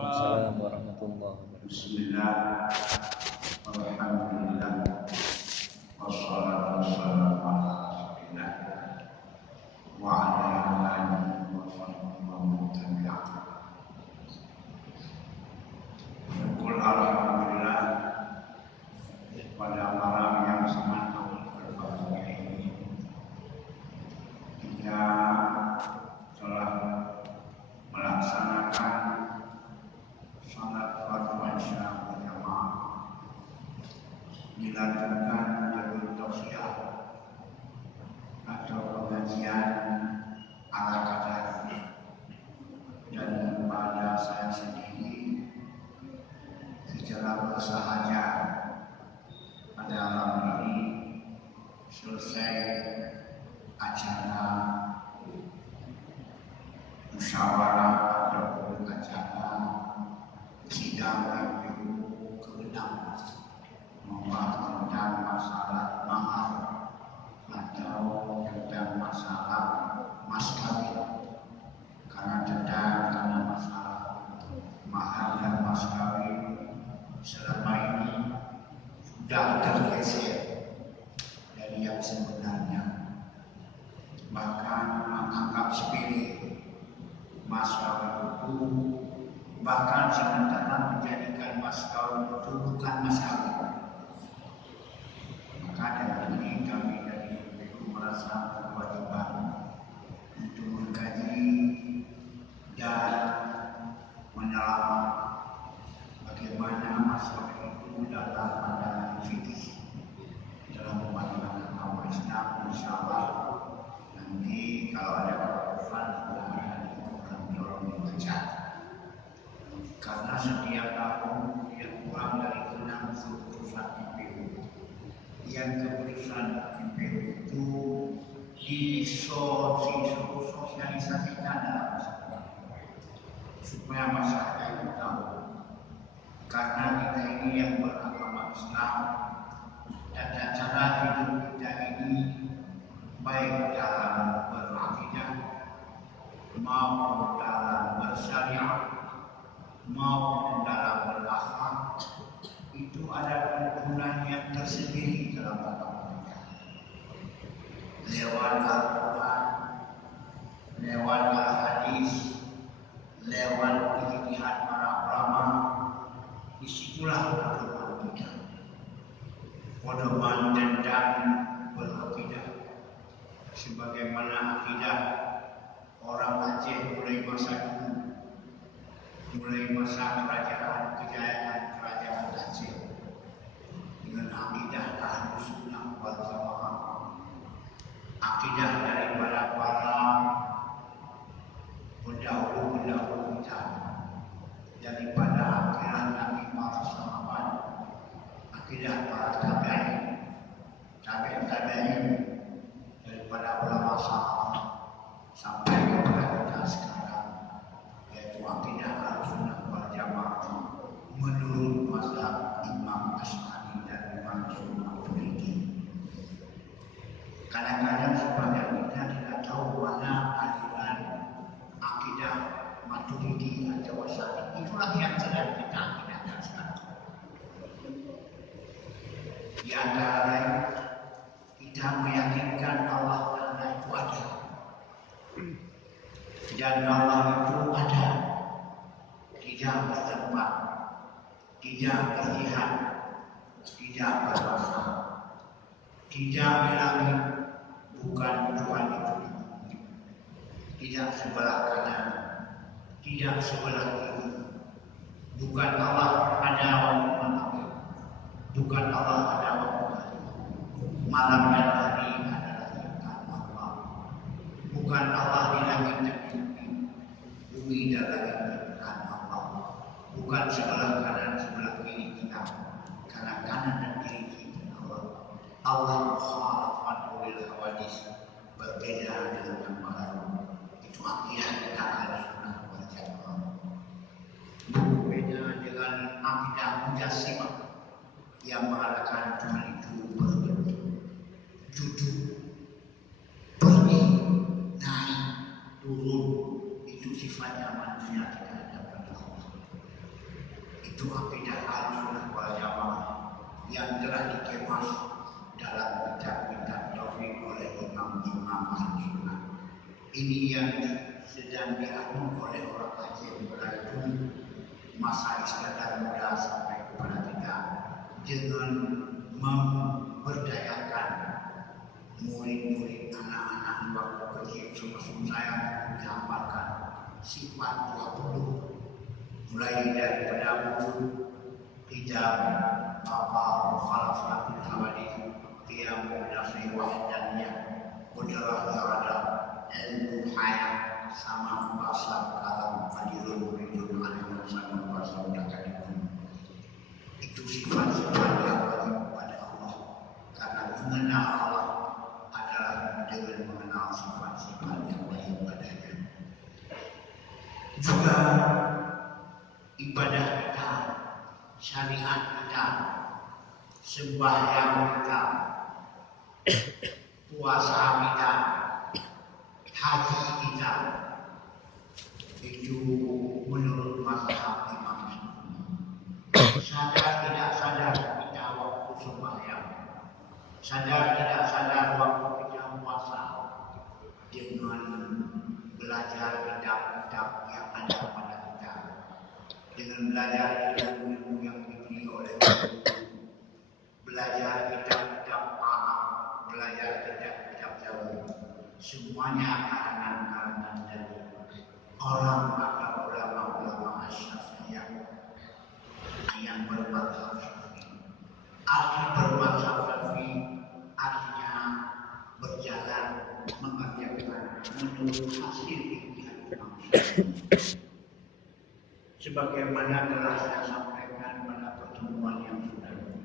Assalamualaikum warahmatullahi wabarakatuh. Bismillah, alhamdulillah, wassalatu wassalamu ala rasulillah wa ala alihi wa sahbihi wa man tabi'ahum. Syukur alhamdulillah pada malam yang sangat berbahagia ini, kita telah melaksanakan salat fardu isya berjamaah, dilanjutkan jalur tausiah atau pengajian ala kadar, dan pada saya sendiri secara bersahaja pada malam ini selesai acara musyawarah ataupun acara sidang MPU ke-6 membahas tentang masalah mahar atau tentang masalah mas kawin. Karena masalah mahar dan mas kawin selama ini sudah tergeser dari yang sebenarnya, bahkan menganggap sepele mas kawin itu, bahkan sementara menjadikan mas kawin itu bukan mas kawin. Maka dari ini kami dari MPU merasa berkewajiban untuk mengkaji dan menyelami bagaimana mas kawin itu dalam pandangan fikih dalam pandangan agama Islam. Insyaallah nanti kalau ada keperluan tolong dibaca. Karena setiap tahun yang kurang dari 6 keputusan MPU, yang keputusan MPU itu disosialisasikan dalam masyarakat supaya masyarakat itu tahu. Karena kita ini yang beragama Islam, dan cara hidup kita ini baik dalam berakidah maupun dalam bersyariat maupun dalam berakhlak, itu ada tuntunan yang tersendiri dalam agama kita. Lewat Al-Quran, lewat Al-Hadis, lewat ijtihad para ulama, disitulah pedoman kita. Pedoman tentang berakidah, sebagaimana akidah orang Aceh mulai masa dulu, mulai masa kejayaan kerajaan Aceh, dengan akidah Ahlus Sunnah wal Jamaah, akidah daripada para pendahulu kita, daripada akidah Nabi para sahabat, akidah para tabi'in, daripada ulama sahabat sampai kepada kita sekarang, yaitu akidah Ahlussunnah wal Jamaah menurut mazhab Imam Asy'ari dan Imam Maturidi. Kadang-kadang sebagian kita tidak tahu mana aliran akidah Maturidi atau Asy'ari. Itulah yang sedang kita akidahkan sekarang. Di antara lain, kita meyakinkan Allah Ta'ala itu ada, dan Allah itu ada, tidak bertempat, tidak berjihad, tidak berkuasa, tidak di langit, bukan Tuhan itu, tidak sebelah kanan, tidak sebelah kiri, bukan Allah ada waktu malam, bukan Allah ada waktu hari, malam dan hari adalah ciptaan Allah, bukan Allah di langit dan bumi dan langit ciptaan Allah, bukan sebelah kanan sebelah kiri kita, karena kanan dan kiri kita Allah. Allah mukhalafatu lil hawadis, berbeda dengan yang baru. Itu akidah kita Ahlussunnah wal Jamaah. Berbeda dengan akidah Mujassimah yang mengatakan Tuhan itu berbentuk, duduk, pergi, naik, turun. Itu sifatnya manusia tidak ada pada Allah. itu akidah Ahlussunnah wal Jamaah yang telah dikemas dalam kitab-kitab tauhid oleh imam-imam Ahlussunnah. Ini yang sedang diatur oleh orang Aceh mulai dulu masa istiadat muda sampai kepada kita dengan memberdayakan murid-murid anak-anak waktu kecil termasuk saya mengamalkan sifat 20 mulai daripada wudhu, hijab, apa, mukhalafatul hawadits, qiyam binasri wahdaniyah, qudrah iradah, ilmu hayat, sama bahasa kalam hadirun muridun alim sama bahasa mutakallimun. Itu sifat-sifat yang wajib kepada Allah, karena mengenal Allah adalah dengan mengenal sifat-sifat yang wajib padanya. Juga ibadah kita, syariat kita, sembahyang kita, puasa kita, haji kita, itu menurut mazhab Imam Syafi'i. Sadar tidak sadar kita waktu sembahyang, sadar tidak sadar waktu kita puasa, dengan belajar kitab-kitab yang ada pada kita, dengan belajar ilmu-ilmu yang diberi oleh guru, belajar kitab-kitab Arab, belajar kitab-kitab Jawa, semuanya karangan-karangan dari orang atau ulama-ulama Syafi'iyah yang bermadzhab Syafi'i. Arti bermadzhab Syafi'i artinya berjalan mengerjakan menurut hasil ijtihad Imam Syafi'i. Sebagaimana telah saya sampaikan pada pertemuan yang sudah lalu,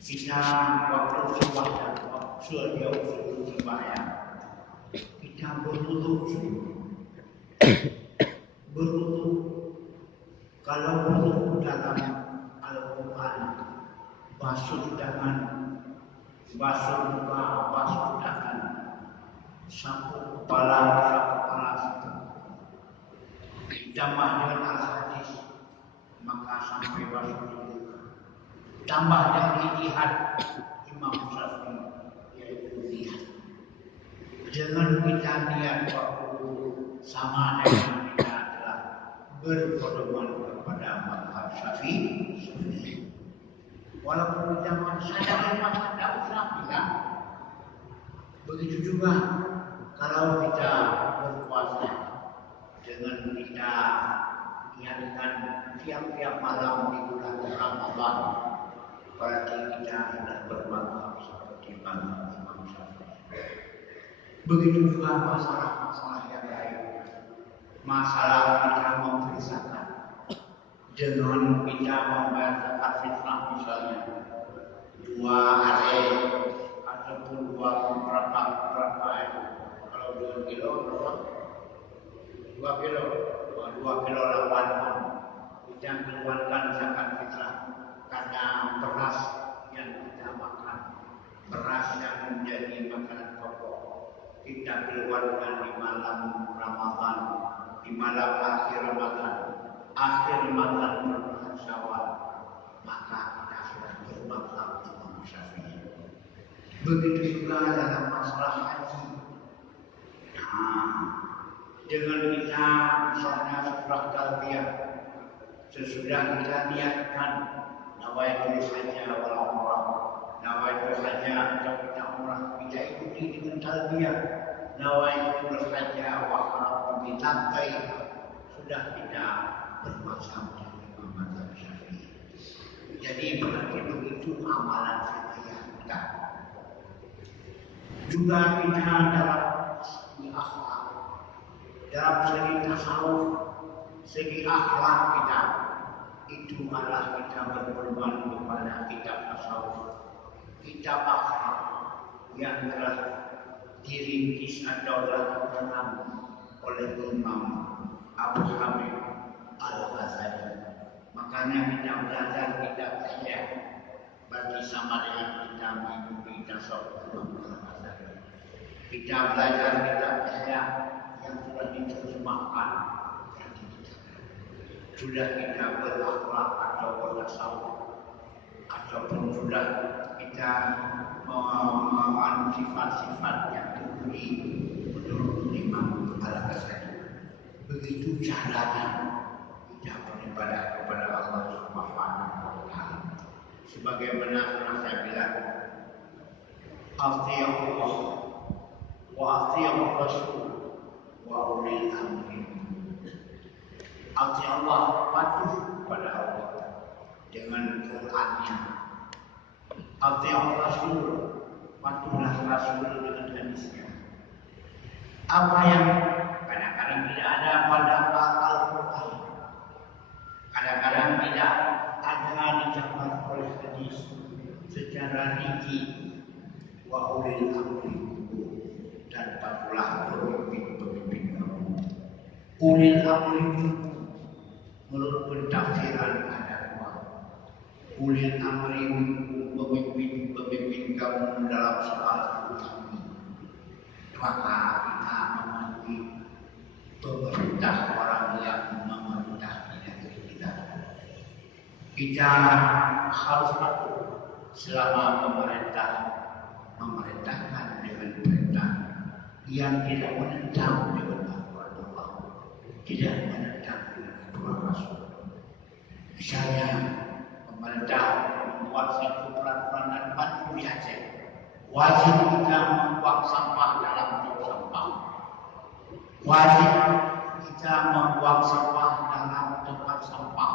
kita waktu sholat dan waktu sebelum sembahyang kita berwudu. Kalau wudu dalam Al-Quran, basuh tangan, basuh muka, basuh tangan, sapu kepala, ditambah dengan al-hadis, maka sampai basuh tubuh. Tambah dengan ijtihad Imam Syafi'i, yaitu niat. Jangan kita niat waktu sama dengan kita telah berpedoman kepada mazhab Syafi'i. Walaupun kita sadar memang tidak usah kita. Begitu juga kalau kita berpuasa, dengan kita niatkan tiap-tiap malam di bulan Ramadan, berarti kita sudah bermazhab seperti mazhab Imam Syafi'i. Begitu juga masalah-masalah yang lain. Masalah kita memperiksakan dengan kita membayar zakat fitrah misalnya 2 hari ataupun 2 berapa itu. Kalau 2 kilo berapa? 2 kilo, 2 kilo 8 kita keluarkan zakat fitrah karena beras yang kita makan, beras yang menjadi makanan pokok, kita keluarkan di malam Ramadan, di malam akhir Ramadan berbulan Syawal, maka kita sudah bermazhab Imam Syafi'i. Begitu juga dalam masalah haji. Dengan kita misalnya surah talbiyah, sesudah kita niatkan nawaitul hajja wal umrah, nawaitul hajja atau kita umrah, kita ikuti dengan talbiyah nawaitul hajja wa haram bi labbaik, sudah kita bermazhab dengan mazhab Syafi'i. Jadi berarti begitu amalan fiqh kita. Juga kita dalam segi akhlak, dalam segi tasawuf, segi akhlak kita, itu adalah kita berpedoman kepada kitab tasawuf, kitab akhlak yang telah diringkis atau dilakukan oleh Imam Abu Hamid Al-Ghazali. Makanya kita belajar kitab Ihya berarti sama dengan kita mengikuti tasawuf Imam Al-Ghazali. Kita belajar kitab Ihya yang sudah diterjemahkan. sudah kita berakhlak atau bertasawuf, ataupun sudah kita mengalami sifat-sifat yang terpuji menurut Imam Al-Ghazali. Begitu caranya kita beribadah kepada Allah Subhanahu wa Ta'ala. Sebagaimana pernah saya bilang, Athi'ullah wa athi'ur Rasul wa ulil amri. Athi'ullah, patuh kepada Allah dengan Qurannya. Athi'ur Rasul, patuhlah Rasul dengan hadisnya. Apa yang kadang-kadang tidak ada pada Al-Quran, kadang-kadang tidak ada dicatat oleh hadis secara rinci. Wa ulil amri, dan patuhlah pemimpin-pemimpin kamu. Ulil amri menurut pentafsiran ada dua. Ulil amri, pemimpin kamu dalam soal ini. Maka kita memiliki pemerintah orang yang memerintah kita. Kita harus patuh selama memerintahkan dengan perintah yang tidak menentang dengan aturan Allah, tidak menentang dengan aturan Rasul. Misalnya pemerintah membuat satu peraturan dan patuh di Aceh, wajib kita membuang sampah dalam tong sampah, wajib kita membuang sampah dalam tempat sampah,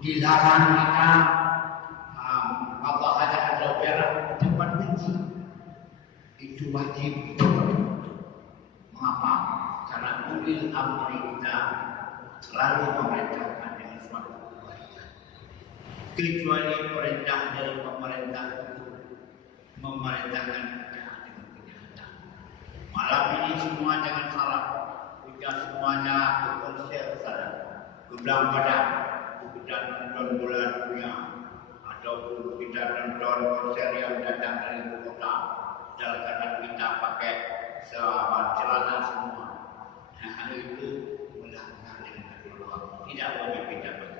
dilarang kita Allah ada berak tempat benci. Itu wajib. Mengapa? Karena ulil amri kita selalu memerintahkan dengan suatu kebaikan. Kecuali perintah dari pemerintah itu memerintahkan kita dengan kejahatan. Malam ini semua jangan salah. Kita semuanya berkonser sana. Gedang padang, kita nonton bulan dunia, ataupun kita nonton konser yang datang dari ibu kota, dalam keadaan kita pakai celana semua. Nah, hal itu melanggar dengan aturan, tidak wajib kita buat.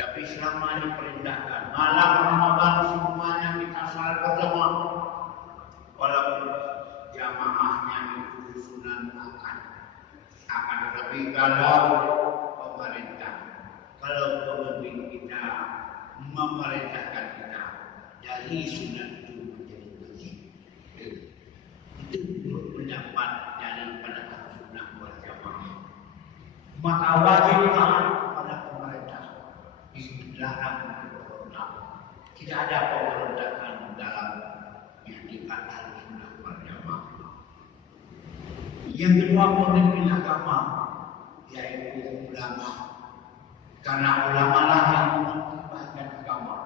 Tapi selama diperintahkan malam Ramadan semuanya kita salat bersama, walaupun jamaahnya itu sunan akan tetapi kalau pemerintah, kalau pemimpin kita memerintahkan kita dari sunat itu menjadi wajib. Itu menurut pendapat dari pendapat sunnah wal jamaah. Maka wajib taat kepada pemerintah. Dilarang memberontak. Tidak ada pemberontakan dalam yang dikatakan sunnah wal jamaah. Yang kedua, pemimpin agama, yaitu ulama. Karena ulama lah yang mengakibatkan agama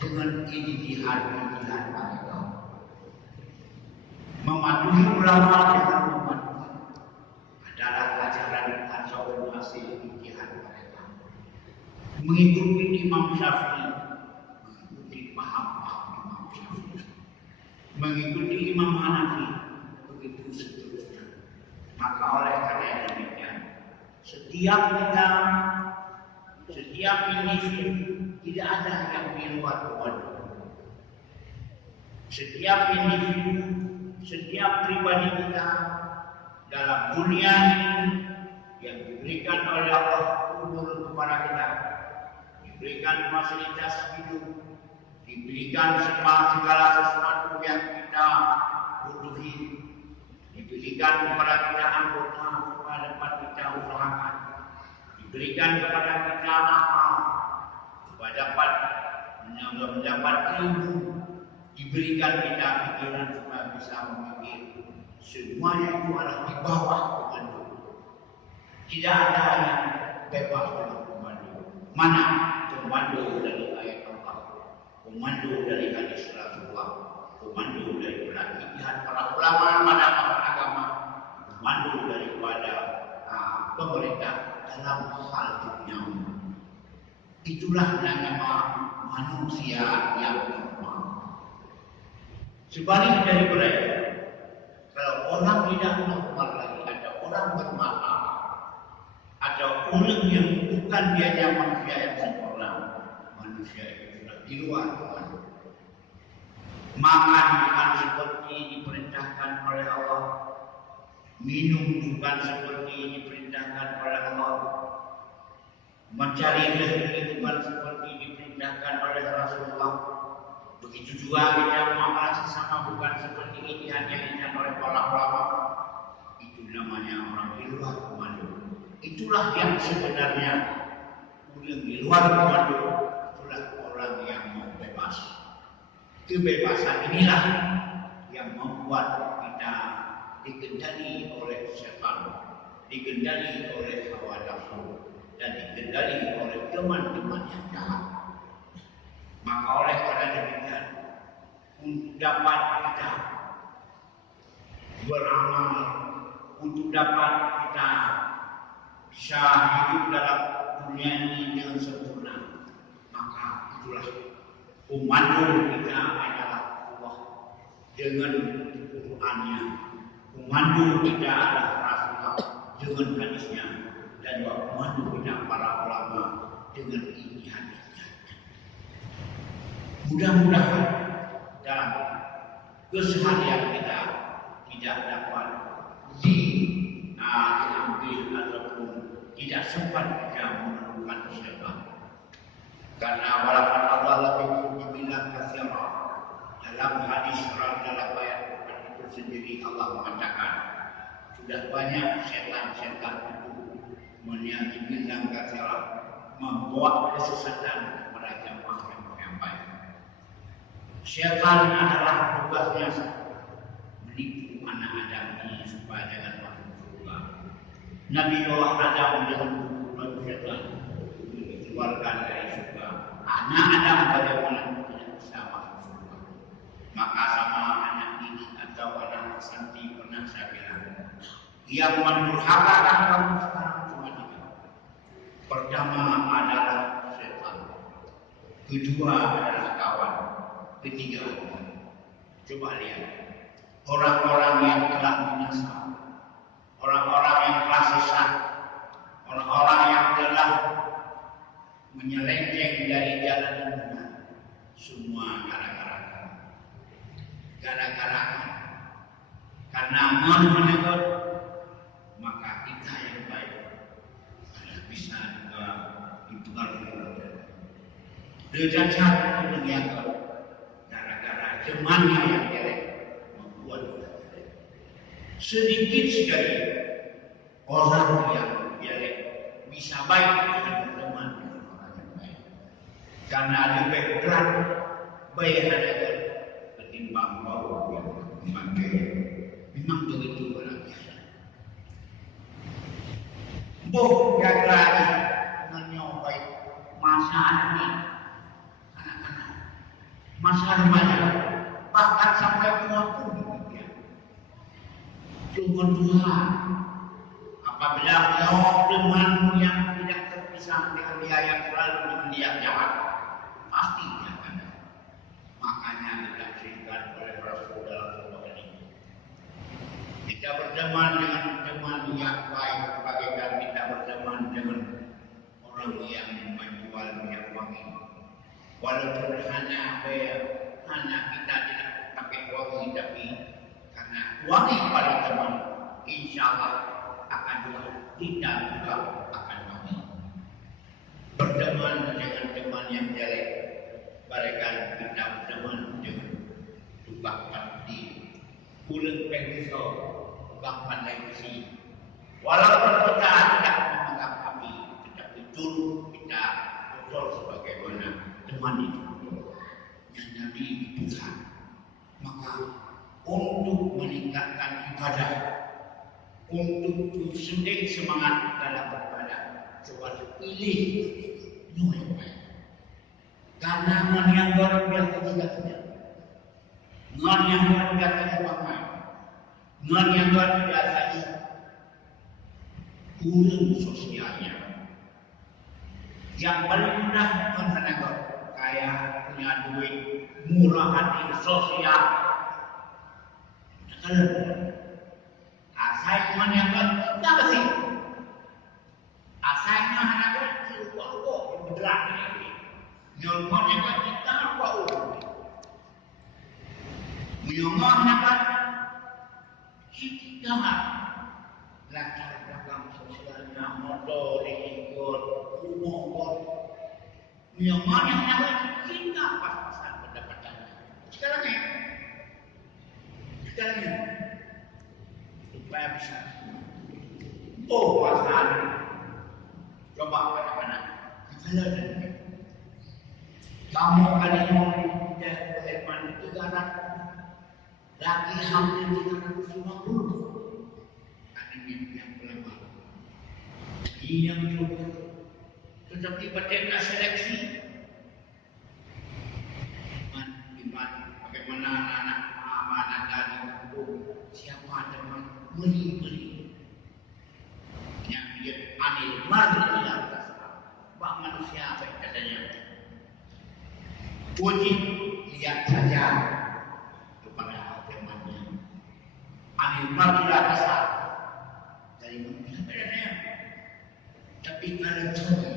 dengan ijtihad mereka. Mematuhi ulama dengan mematuhi adalah ajaran atau hasil ijtihad mereka. Mengikuti Imam Syafi'i, mengikuti paham-paham Imam Syafi'i, mengikuti Imam Hanafi, begitu seterusnya. Maka oleh karena demikian, setiap individu tidak ada yang di luar Tuhan. Setiap individu, setiap pribadi kita dalam dunia ini yang diberikan oleh Allah menurut kepada kita, diberikan fasilitas hidup, diberikan segala sesuatu yang kita butuhi, diberikan kepada kita anggota supaya dapat kita usahakan, diberikan kepada kita akal supaya dapat mendapat ilmu, diberikan kita pikiran supaya bisa memikir. Semuanya itu adalah di bawah komando. Tidak ada yang bebas dari komando. Mana komando dari ayat Allah, komando dari hadis Rasulullah, komando daripada ijtihad para ulama pada agama, komando daripada pemerintah dalam hal dunia. Itulah nama manusia yang normal. Sebaliknya daripada itu, kalau orang tidak normal lagi, ada orang bermasalah, atau orang yang bukan dianya manusia yang sempurna, manusia itu sudah di luar komando. Makan bukan seperti diperintahkan oleh Allah, minum bukan seperti diperintahkan oleh Allah, mencari rezeki bukan seperti diperintahkan oleh Rasulullah. Begitu juga kita muamalah sesama bukan seperti ini diajarkan oleh para ulama. Itu namanya orang di luar komando. Itulah yang sebenarnya orang di luar komando. Itulah orang yang mau bebas. Kebebasan inilah yang membuat kita dikendali oleh setan, dikendali oleh hawa nafsu, dan dikendali oleh teman-teman yang jahat. Maka oleh karena demikian, untuk dapat kita beramal, untuk dapat kita bisa hidup dalam dunia ini dengan sempurna, maka itulah komando kita adalah Allah dengan Qurannya. Komando kita adalah Rasulullah dengan hadisnya, dan komando kita para ulama dengan ini hadisnya. Mudah-mudahan dalam keseharian kita tidak dapat diambil ataupun tidak sempat kita menemukan syaitan. Karena walaupun Allah lebih dibilang katsira dalam hadis dalam ayat Quran itu sendiri Allah mengatakan sudah banyak setan-setan itu dibilang katsira membuat kesesatan kepada jamaah yang baik. Setan adalah tugasnya menipu anak Adam ini supaya jangan masuk surga. Nabi Noah Adam dengan buku setan dikeluarkan dari surga. Anak Adam bagaimana tidak bisa masuk surga. Maka sama anak ini atau anak Santi pernah saya bilang, yang mendurhakakan kamu sekarang cuma tiga. Pertama adalah setan, kedua adalah kawan, ketiga, coba lihat orang-orang yang telah binasa, orang-orang yang telah sesat, orang-orang yang telah menyelenceng dari jalan yang benar, semua gara-gara karena menegur, maka kita yang baik bisa juga dipengaruhi. Derajat yang gara-gara temannya yang jelek membuat kita jelek. Sedikit sekali orang yang jelek bisa baik dengan teman dengan orang yang baik. Karena lebih berat baik adalah ketimbang bau yang memakai. Memang begitu orang biasa. Boh jaga menyobai masa ini anak-anak, masa remaja, bahkan sampai tua pun demikian. Cuma Tuhan, apabila kau teman yang tidak terpisah dengan dia yang selalu dengan dia jahat, pasti dia akan. Makanya dilaksanakan oleh Rasul dalam surah ini. Kita berteman dengan teman yang baik, bagaikan kita berteman dengan orang yang menjual minyak wangi. Walaupun hanya kita tidak pakai wangi, tapi karena wangi pada teman, insya Allah akan juga kita juga akan wangi. Berteman dengan teman yang jelek, bagaikan kita berteman dengan tukang pasti, kulit pengso, tukang pandai besi. Walaupun kita tidak memegang api, tetapi dulu kita betul sebagaimana teman itu yang Nabi Tuhan. Maka untuk meningkatkan ibadah, untuk sendiri semangat dalam beribadah, coba pilih yang baik. Karena ngan yang luar biasa tidak saja, ngan yang luar biasa pakai, ngan yang luar biasa kurang sosialnya. Yang paling mudah menegur kaya punya duit, murah hati, sosial. Kalau asal cuma yang apa sih? Asalnya anak itu kok bergerak ini. Nyolongnya kan kita apa Nyolongnya kan kita latar belakang sosialnya motor, ikut, umur. Nyolongnya kan kita pas-pasan pendapatannya. Sekarang supaya bisa pasal coba anak-anak kalau kamu kali ini tidak berman 300 lagi hampir 350 ini yang pelama ini yang coba tetapi pada seleksi bagaimana anak-anak amanah dari siapa teman beli yang dia anil mari di atas bak manusia apa katanya puji lihat saja kepada temannya anil mari di atas dari manusia katanya tapi kalau coba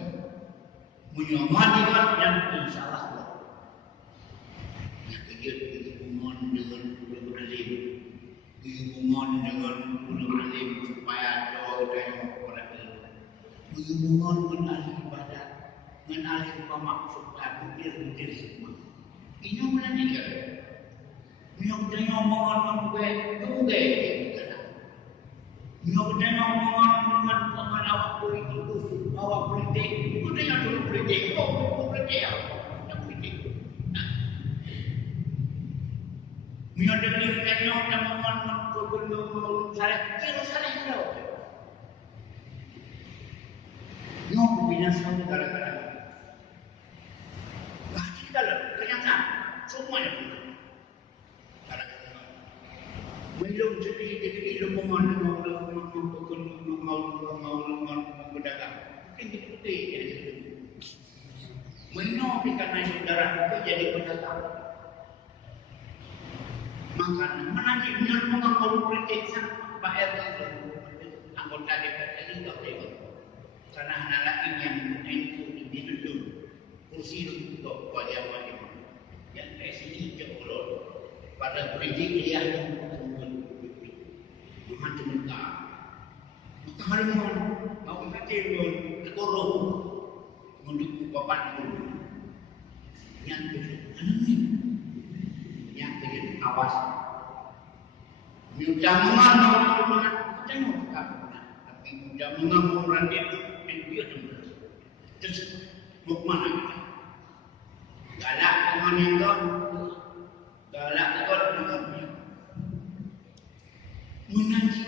menyamani yang insyaallah dia hubungan dengan Ibrahim hubungan dengan Ibrahim supaya jauh dari kepada Allah hubungan dengan ahli ibadat dengan ahli pamak supaya butir-butir semua ini mana dia yang tengok omongan gue tunggu yang tengok omongan dengan awak politik awak politik itu tengok dulu politik politik Miondek ni tengok dan mohon gubernur salah kira salah kira. Nyok binasa negara-negara. Bahkan dalam kenyataan semuanya pun. Belum jadi mohon berdagang. Mungkin diikuti jadi. Menok karena saudara itu jadi pendatang. Maka menanti benar mengambil politik sang Pak RT anggota DPR ini tak tengok karena anak ini yang itu duduk kursi untuk wajah-wajah yang presiden jauh pada politik dia menghantu mereka maka hari mau bertemu terkorup mendukung bapak itu yang awas mudah mengambil tengok tapi mudah mengambil rantai dia terus mau mana galak dengan yang galak dengan menanti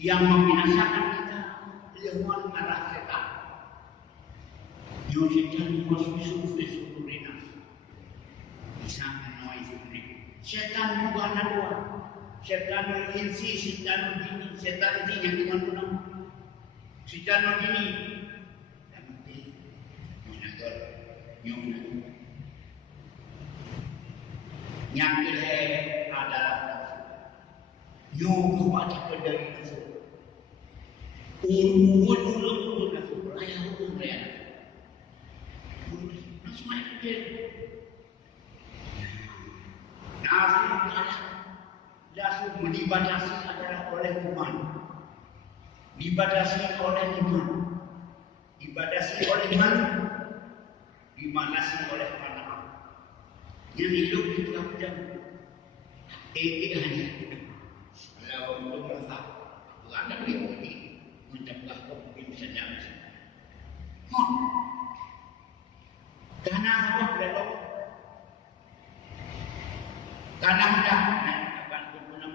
yang membinasakan kita lewat arah setan yang setan masuk surina bisa menoi surina setan juga ada dua setan insi setan jin setan jin yang dengan guna setan jin yang penting mengajar yang kedua adalah nyuruh kepada dari nafsu ulun nafsu ayah hukum real nafsu itu nafsu dibatasi adalah oleh iman dibatasi oleh iman dibatasi oleh iman dibatasi oleh mana yang hidup di tengah-tengah hanya kalau belum merasa ada ini mencegah mungkin saja karena apa belok karena mudah akan berguna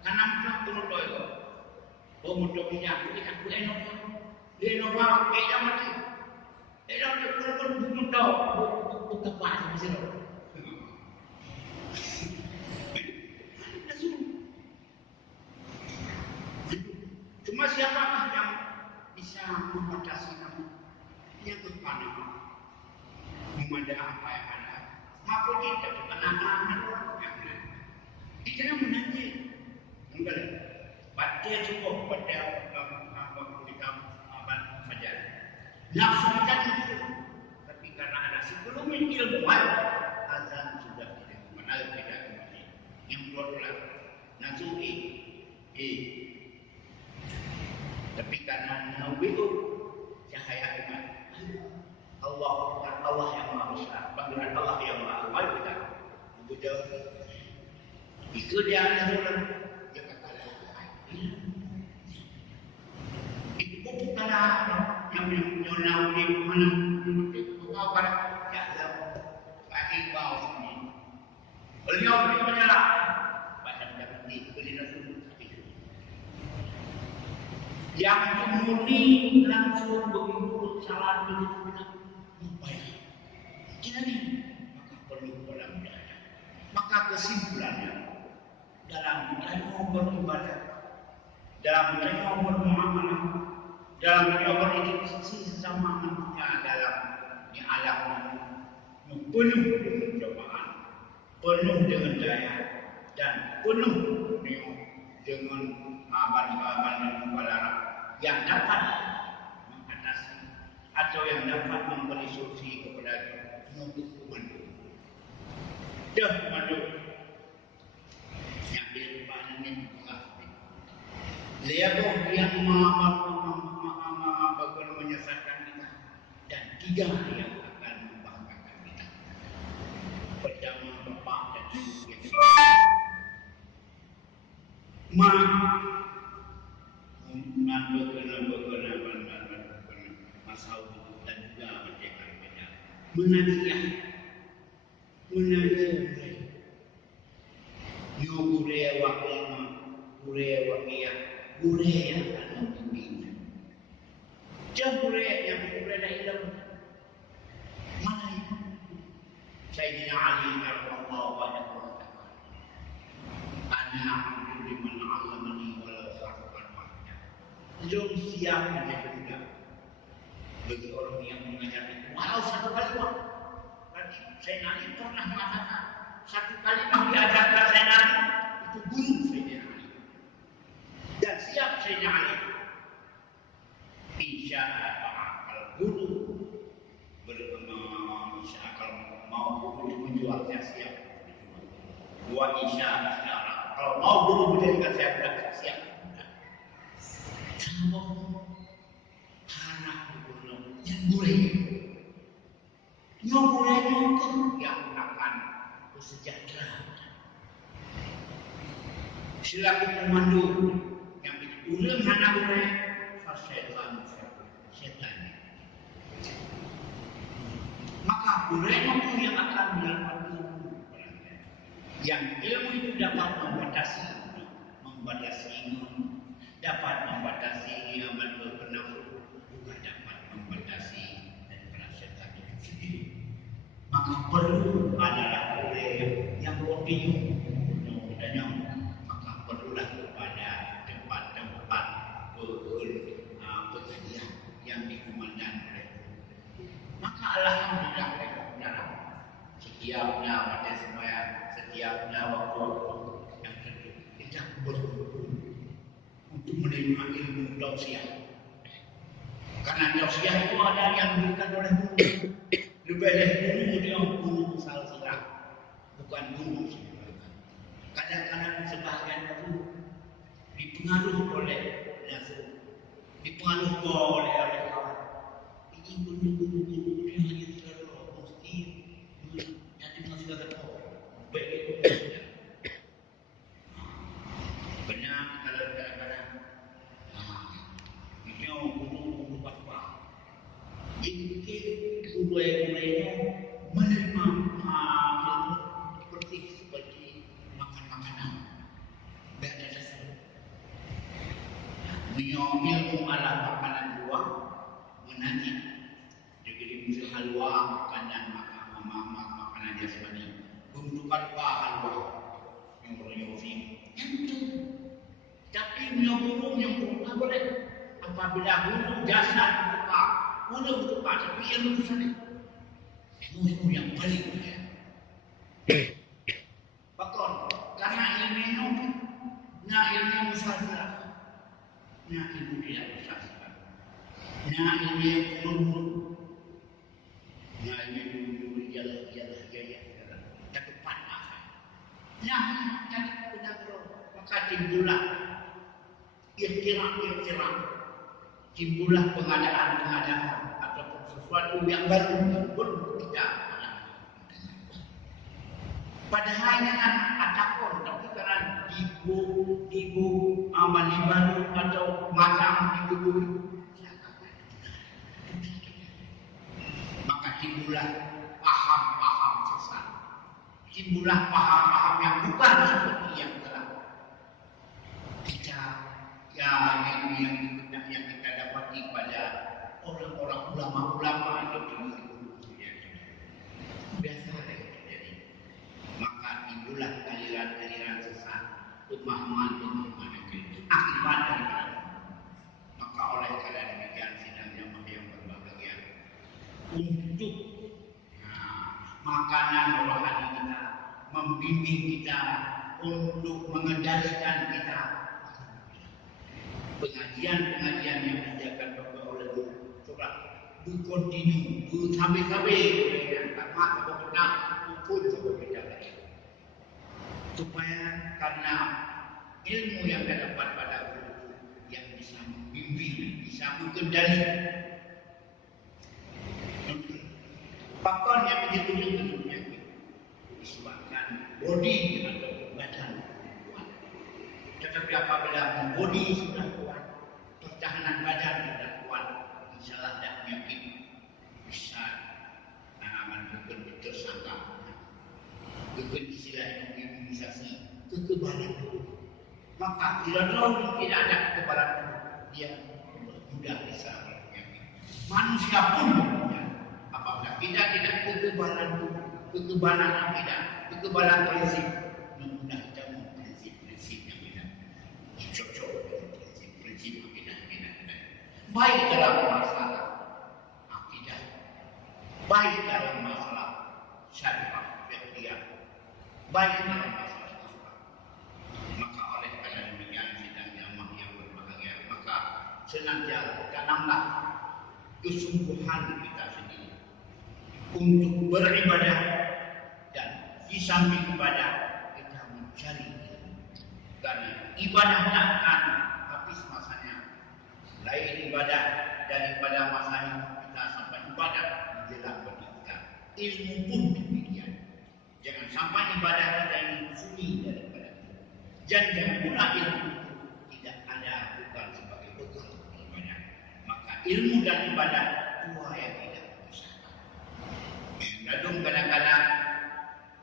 karena mudah turun doa mudah minyak kita boleh dia nombor beda mati dia pun mudah bukan apa sih cuma siapakah yang bisa membatasi kamu yang berpanah memandang apa yang ada apa kita anak-anak kita yang menanti enggak baca cukup pada apa kita saja. Nafsu kita itu, tapi karena ada sekelumit ilmuwan, azan sudah tidak mengenal tidak kembali. Yang kedua, nazui, tapi karena nawiu cahaya iman. Allah Akbar, Allah yang Maha Besar, panggilan Allah yang Maha Kuat kita. Begitu. Itu dia nazar, dia kata itu bukan yang nawi mana kau pada jahil pakai bau sini. Beliau menyala badan dapat dibeli nasul. Yang murni langsung begitu salah begitu baik. Jadi maka perlu dalam dada. Maka kesimpulannya dalam ilmu beribadah, dalam ilmu bermuamalah, dalam ilmu berinteraksi sesama manusia dalam di alam penuh dengan cobaan, penuh dengan daya dan penuh dengan aban-aban dan kepalaran yang dapat mengatasi atau yang dapat memberi solusi kepada penuntut komando. Dah komando yang dilupakan ini mengakhiri. Lihatlah yang bakal menyesatkan kita dan tiga yang akan membanggakan kita. Pertama, bapak dan ibu yang masalah dan juga merdeka menasihat nyobure wakilma bure wakia bure yang akan membimbing jambure yang bure dah ilmu mana itu Sayyidina Ali radhiyallahu anhu ana abdu liman 'allamani walau harfan wahida. Jom siap menjadi budak bagi orang yang mengajar itu walau satu kalimat. Berarti Sayyidina Ali pernah mengatakan satu kalimat diajarkan Sayyidina Ali itu guru Sayyidina Ali. Dan siap Sayyidina Ali insya Allah kalau guru insya kalau mau guru menjual saya siap. Wa insya Allah kalau mau guru menjadikan saya budak siap. Kalau anak guru yang boleh yang akan kesejahteraan. Silakan komando yang diulang anak guru setan. Maka guru yang akan mendapat ilmu yang ilmu itu dapat membatasi iman, dapat membatasi amal bernafsu, juga dapat membatasi daripada setan itu sendiri. Maka perlu adalah oleh yang kontinu dan yang maka perlulah kepada tempat-tempat pengajian yang dikumandang oleh. Maka alhamdulillah dalam setiapnya pada sembahyang, setiapnya waktu yang tentu kita berkumpul untuk menerima ilmu tausiah. Karena tausiah itu ada yang diberikan oleh guru. Lebih dari guru dia guru salsilah, bukan guru sebenarnya. Kadang-kadang sebahagian itu dipengaruhi oleh nafsu, dipengaruhi oleh kawan. Ini guru dia hanya terlalu mesti jadi masih ada baik itu benar kalau kadang-kadang dia guru apa jadi guru-gurunya menerima seperti makan makanan tidak ada dasar ilmu ala makanan buah menanti jadi musim halwa makanan jasmani bentukan halwa yang beryofi itu tapi yang tak boleh apabila guru jasad buka guru buka tapi ilmu sana ilmu yang paling mulia bakon karena ilmu musafir ilmu dia musafir Nah ini dulu, nah ini dulu jalan, tapi patah. Nah jadi benar maka timbullah ikhtirak, timbullah pengadaan ataupun sesuatu yang baru pun kita. Padahal dengan atakon, tapi karena dibu amali baru atau macam dibu, maka timbullah paham-paham sesat, timbullah paham-paham yang bukan seperti yang telah kita yang kita dapati pada orang-orang ulama-ulama atau biasa terjadi. Maka timbullah aliran-aliran sesat, pemahaman-pemahaman akibat daripada. Maka oleh karena demikian sidang yang berbahagia untuk makanan rohani kita, membimbing kita, untuk mengendalikan kita. Pengajian-pengajian yang disediakan oleh guru, coba continue, sampai-sampai karena kalau kita ukur coba kita lagi. Supaya karena ilmu yang didapat pada guru yang bisa membimbing, bisa mengendalikan. Faktor yang begitu disebabkan body atau badan kuat. Tetapi apabila body sudah kuat, pertahanan badan sudah kuat, insyaallah dan yakin bisa menentukan tersangka. Bukan istilah imunisasi, kekebalan tubuh. Maka tidak ada kekebalan tubuh, dia mudah bisa yakin. Manusia pun apabila kita tidak kekebalan tubuh, kekebalan akidah, kekebalan prinsip, mudah ketemu prinsip-prinsip yang tidak cocok dengan prinsip akidah kita. Baik dalam masalah akidah, baik dalam masalah syariat, fiqh, baik dalam masalah akhlak. Maka oleh karena demikian sidang jamaah yang berbahagia, maka senantiasa tanamlah kesungguhan kita sendiri untuk beribadah, dan di samping ibadah kita mencari ilmu. Karena ibadah takkan habis masanya. Lain ibadah daripada masanya kita sampai ibadah menjelang bernikah. Ilmu pun demikian. Jangan sampai ibadah kita ini sunyi daripada itu. Jangan pula ilmu itu tidak ada bukan sebagai bekal ibadah. Maka ilmu dan ibadah dua yang tidak berpisahkan. Kadang kadang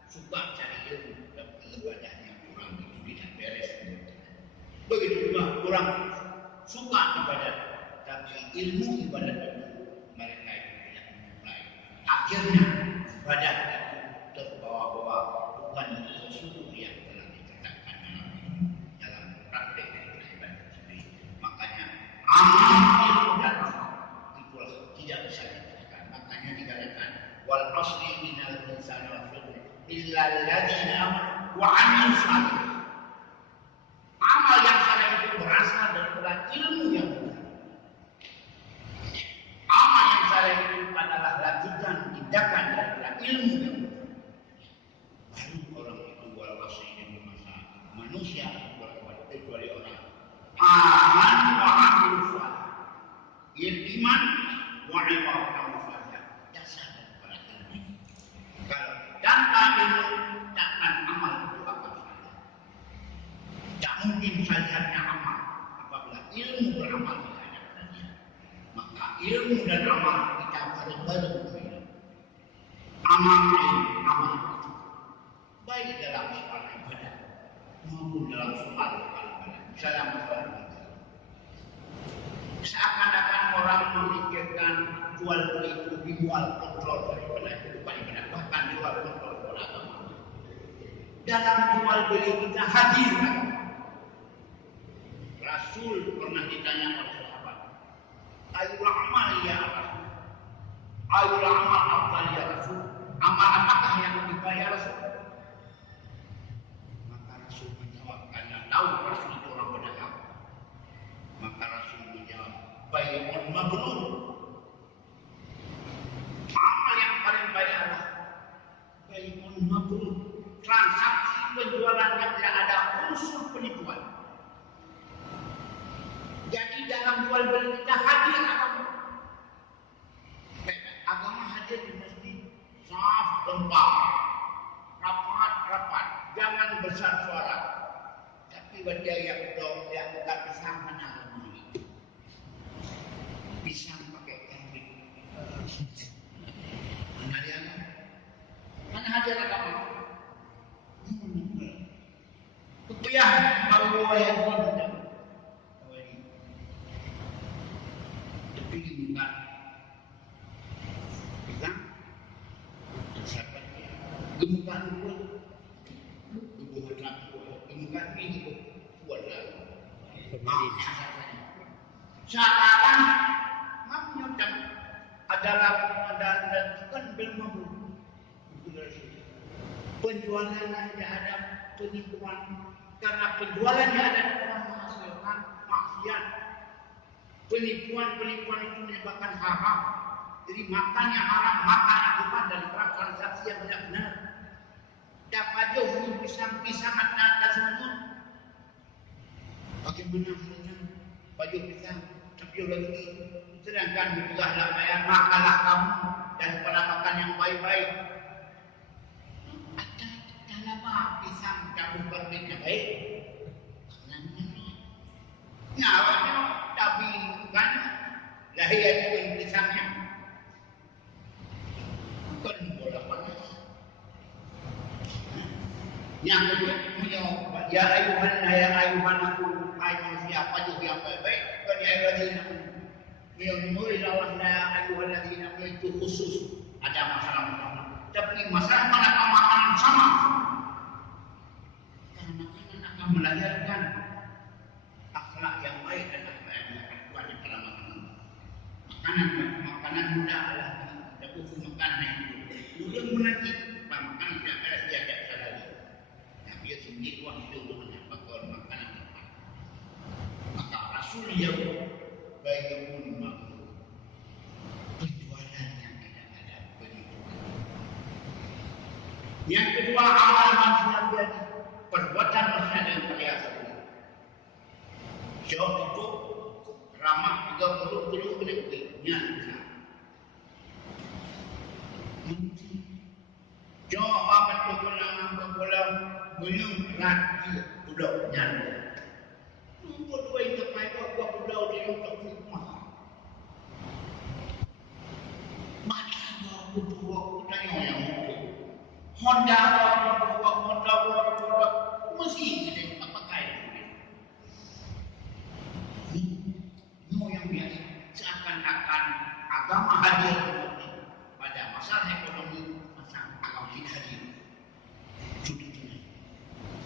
suka cari ilmu tapi ibadahnya kurang, itu tidak beres. Begitu juga kurang suka ibadah tapi ilmu ibadah itu mereka itu tidak memulai. Akhirnya ibadah itu terbawa-bawa bukan sesuatu yang telah ditetapkan dalam praktek ibadah sendiri. Makanya amal ilmu dan amal itu tidak bisa ditetapkan. Makanya dikatakan wal asli minal insani wal fitri illa alladziina amanu wa 'amilus shalihat. Amal yang saleh itu berasal daripada ilmu yang benar. Amal yang saleh itu adalah lanjutan tindakan daripada ilmu yang benar. Baru orang itu wal asli ini manusia kecuali orang aman wa 'amilus shalihat. Iman wa 'amilus shalihat. Dasar daripada ilmu. Kalau tanpa ilmu takkan amal itu akan salah. Tak mungkin salihnya amal apabila ilmu beramal di hadapan dia. Maka ilmu dan amal kita bareng-bareng ini. Amal itu baik dalam soal ibadah maupun dalam soal ibadah. Misalnya masalah ibadah. Seakan-akan orang memikirkan jual beli itu dijual kontrol daripada kehidupan ibadah, bahkan jual kontrol pola agama. Dalam jual beli kita hadir. Rasul pernah ditanya oleh sahabat, ayul amal ya Rasul, ayul amal afdal ya Rasul, amal apakah yang lebih baik ya Rasul? Maka Rasul menjawab, karena tahu Rasul itu orang berdagang. Maka Rasul menjawab, bai'un mabrur baca yang bukan pisang mana pisang pakai kambing. Mana dia? Mana ada agama? Kepiyah baru yang benar. Tapi bukan pisang. Siapa dia? Gemukan pun. Gemukan ini buat lalu. Sekarang maknanya adalah bukan belum mampu. Penjualan yang ada penipuan karena penjualan yang ada telah menghasilkan maksiat. Penipuan itu menyebabkan haram. Jadi makan yang haram, makan akibat dari transaksi yang tidak benar. Dapat jauh pisang-pisang atas semua. Bagaimana halnya baju pisang tapi lagi sedangkan juga bayar makanlah kamu dan pada makan yang baik-baik. Ada dalam pisang kamu berbeda baik. Nyawanya tapi bukan lahir dengan pisangnya. Bukan bola panas. Yang kedua, ya ayuhan aku, hai manusia apa juga yang baik, bukan ya ayuhan Memori lawan ayuhan itu khusus ada masalah. Tapi masalah mana makanan sama. Karena makanan akan melahirkan akhlak yang baik dan akhlak yang berkuat di dalam makanan. Makanan mudah adalah tidak butuh makanan itu. Belum menanti makanan tidak ada tiada salari. Dia sendiri waktu itu menyebabkan makanan tepat. Maka Rasul yang baikun makhluk penjualan yang tidak ada penipuan. Yang kedua amal manusia jadi perbuatan manusia yang perhiasan. Jauh itu ramah juga perlu penelitiannya. Jauh amat berpulang belum lagi budaknya. Untuk dua itu mereka buat budak dia untuk rumah. Maka buat budak yang Honda buat mesti kita pakai. Ini yang biasa seakan-akan agama hadir pada masalah ekonomi, masalah agama tidak hadir.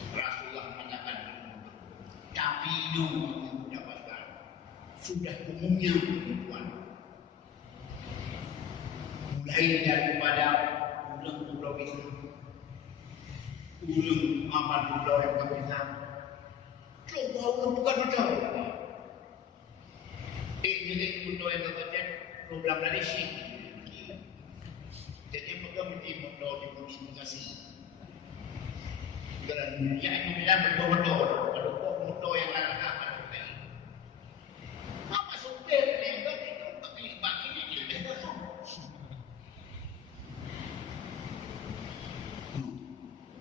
Rasulullah mengatakan tapi yang mendapatkan sudah umumnya penipuan mulai daripada ulang itu ulang amal pulau yang berbeza coba ulang bukan betul ini pulau yang berbeza problem dari sini jadi mereka mesti pulau dimodifikasi. Kalau dia itu bilang betul-betul, kalau motor yang lain akan berkait. Apa supir yang itu pakai ini dia betul.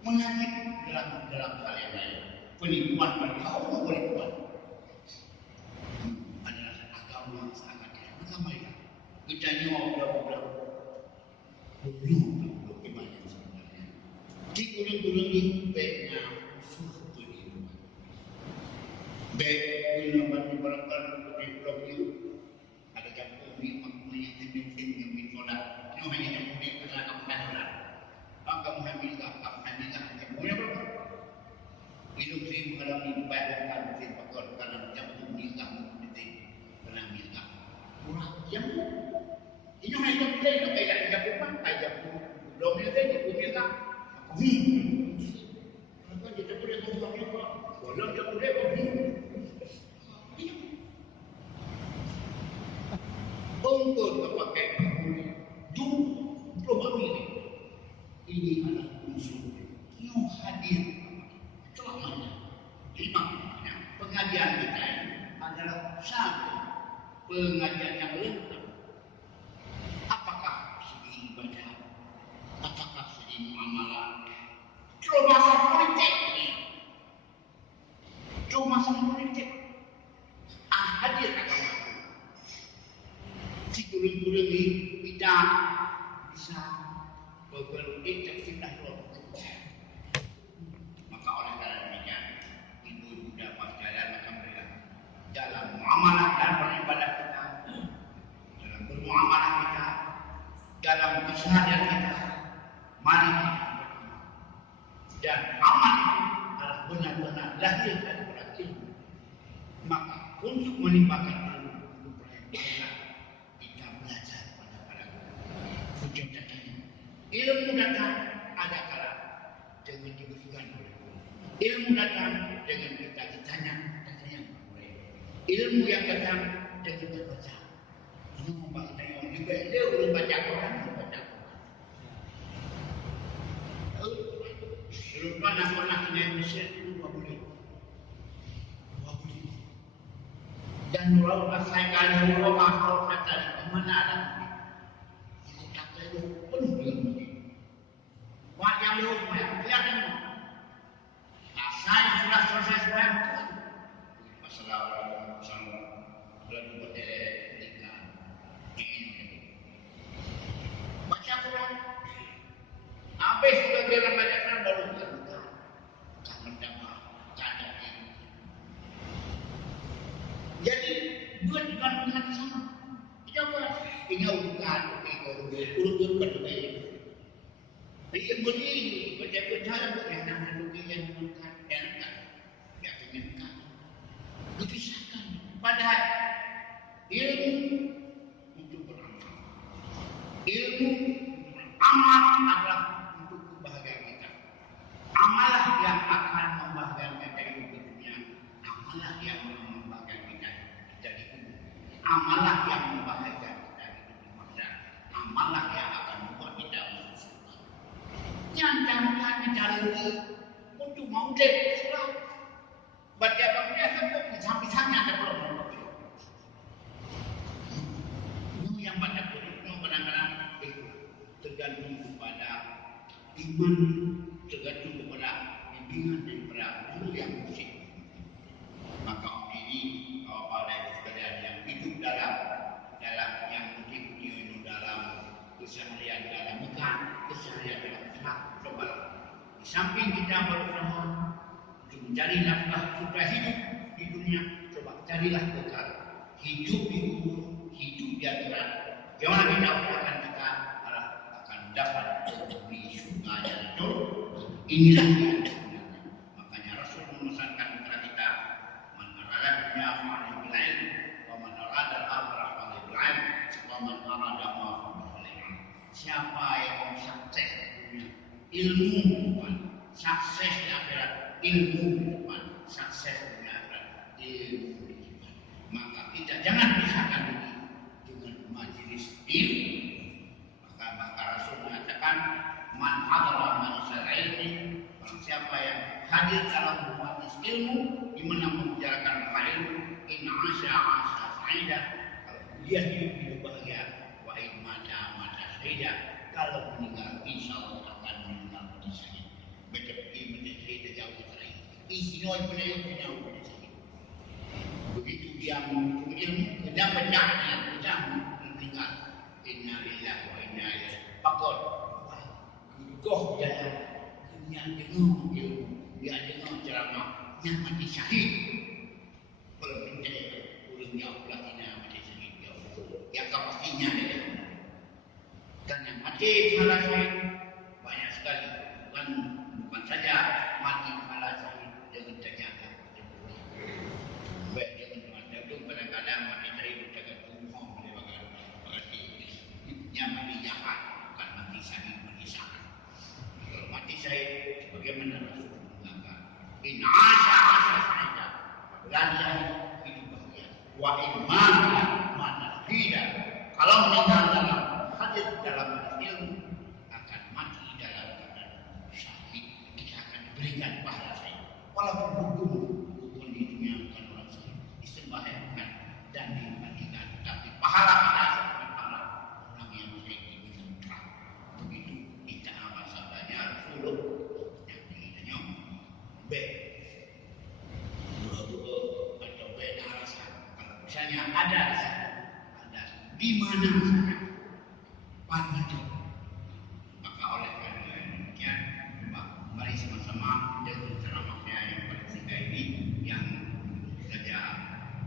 Menyakit dalam hal yang lain. Penipuan penipuan adalah agama yang sangat agama itu. Kita nyoba belum ibadah sebenarnya. Di ulang-ulang ini baiknya usul penipuan. Baik ulang diberangkan penipuan itu ada yang umi makmum yang dibimbing yang mintolah. Ini hanya yang umi adalah kamu katalah. Kamu hamilkah yang punya berapa? Hidup saya mengalami bayangkan saya pakar karena yang umi kamu penting karena minta. Murah yang ini hanya kita kayak yang bukan kayak belum ada di bumi kan. Kenapa kita boleh ngomong apa? Belum dia boleh ngomong. Untuk pakai belum ini adalah unsur yang hadir selamanya. Imamnya pengajian kita adalah satu pengajian yang lengkap. Apakah segi ibadah, apakah segi muamalah, lebih kita bisa berpolitik kita roh. Maka oleh karena demikian ibu dapat jalan macam mereka dalam muamalah dan beribadah kita, dalam bermuamalah kita, dalam keseharian kita, mari kita beramal. Dan amal itu adalah benar-benar lahir daripada ilmu. Maka untuk menimbulkan ilmu kita belajar pada guru. Ilmu datang ada kala dengan diberikan oleh guru. Ilmu datang dengan kita ditanya oleh. Ilmu yang datang dengan terbaca. Ini membaca juga dia belum baca Quran, baca Quran. Belum pernah kena Mesir itu boleh. Dan kalau saya kali Allah mahal kata di mana ada kata itu penuh dengan wah yang lu kelihatan saya sudah selesai semua masalah sama lalu buat nikah baca Quran habis sebagai baca Quran baru nikah mendapat keadaan ini. Jadi dua dengan sama. Coba tinggal bukan urut berbeda. Dia beri betul-betul bukan yang yang bukan yang kan. Dipisahkan. Padahal ilmu untuk beramal. Ilmu amal adalah untuk kebahagiaan kita. Amalah yang akan membahagiakan kita di dunia. Amalah yang membahagiakan kita dari kubur. Amalah yang membahagiakan kita di masa. Amalah yang akan membuat kita masuk surga. Yang jangan dicari untuk mau deh surga. Baca baca sampai pisang-pisangnya ada problem. Ini yang baca Quran kadang-kadang tergantung kepada iman, tergantung kepada bimbingan daripada guru yang musik. Maka ini pada sekalian yang hidup dalam yang hidup dalam keseharian dalam bukan keseharian dalam usaha coba. Di samping kita berusaha untuk mencari nafkah supaya hidup di dunia, coba carilah bekal hidup di kubur, hidup di akhirat. Jangan kita usahakan kita akan dapat di surga yang jauh. Inilah yang sebenarnya. Makanya Rasul memesankan kepada kita, man arada dunya fa'alih bil ilm, wa man arada al-akhirah fa'alih bil ilm, wa man arada ma fa'alih bil ilm. Siapa yang mau sukses di dunia, ilmu depan, sukses di akhirat, ilmu depan, sukses di akhirat, ilmu depan. Maka kita jangan pisahkan diri dengan majelis ilmu. Maka Rasul mengatakan, man hadara majlis ilmi, barang siapa yang hadir dalam majlis ilmu di mana membicarakan ilmu, in asya sa'ida, kalau dia hidup bahagia, wa in mata sa'ida, kalau meninggal insyaallah akan meninggal mati syahid. Betul syahid jauh dari isinya jauh dari syahid. Begitu dia menuntut ilmu, dia benar meninggal. Inna lillahi wa inna ilaihi raji'un. Kau jalan dunia dengar ilmu, dia dengar ceramah yang mati syahid. Belum jauh lagi mati syahid jauh. Yang pastinya dia. Dan yang mati salah syahid banyak sekali. Bukan saja mati salah syahid dengan terjaga. Baik jangan itu kadang-kadang mati syahid terjaga tumpah boleh berarti yang mati jahat bukan mati syahid mati syahid. Kalau mati syahid bagaimana Rasul mengatakan in asya sa'ida, apabila dia hidup bahagia, wa in mata tidak, kalau meninggal dalam hadir dalam ilmu akan mati dalam keadaan syahid, dia akan diberikan pahala syahid. Walaupun hukum di dunia bukan orang syahid, disembahkan dan dimatikan, tapi pahala kita seperti pahala orang yang syahid diberikan terang. Begitu kita apa sabdanya Rasulullah yang ditanya B dua atau B alasan. Kalau misalnya ada di mana pan hidup. Maka oleh karena demikian, mari sama-sama dengan ceramahnya yang bertiga ini yang saja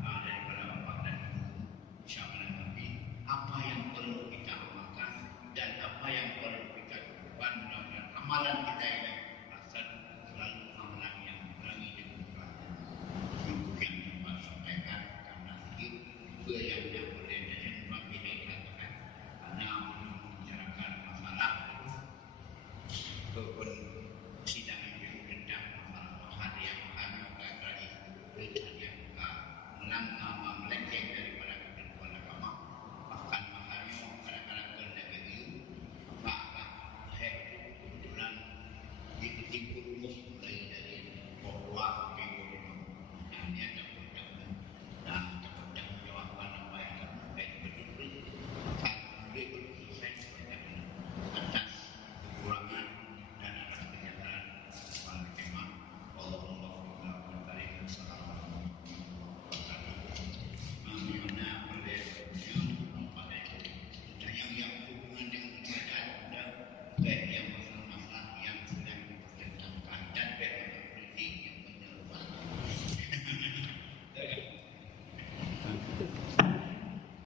daripada Bapak dan Ibu bisa menanggapi apa yang perlu kita amalkan dan apa yang perlu kita lakukan. Mudah-mudahan amalan kita ini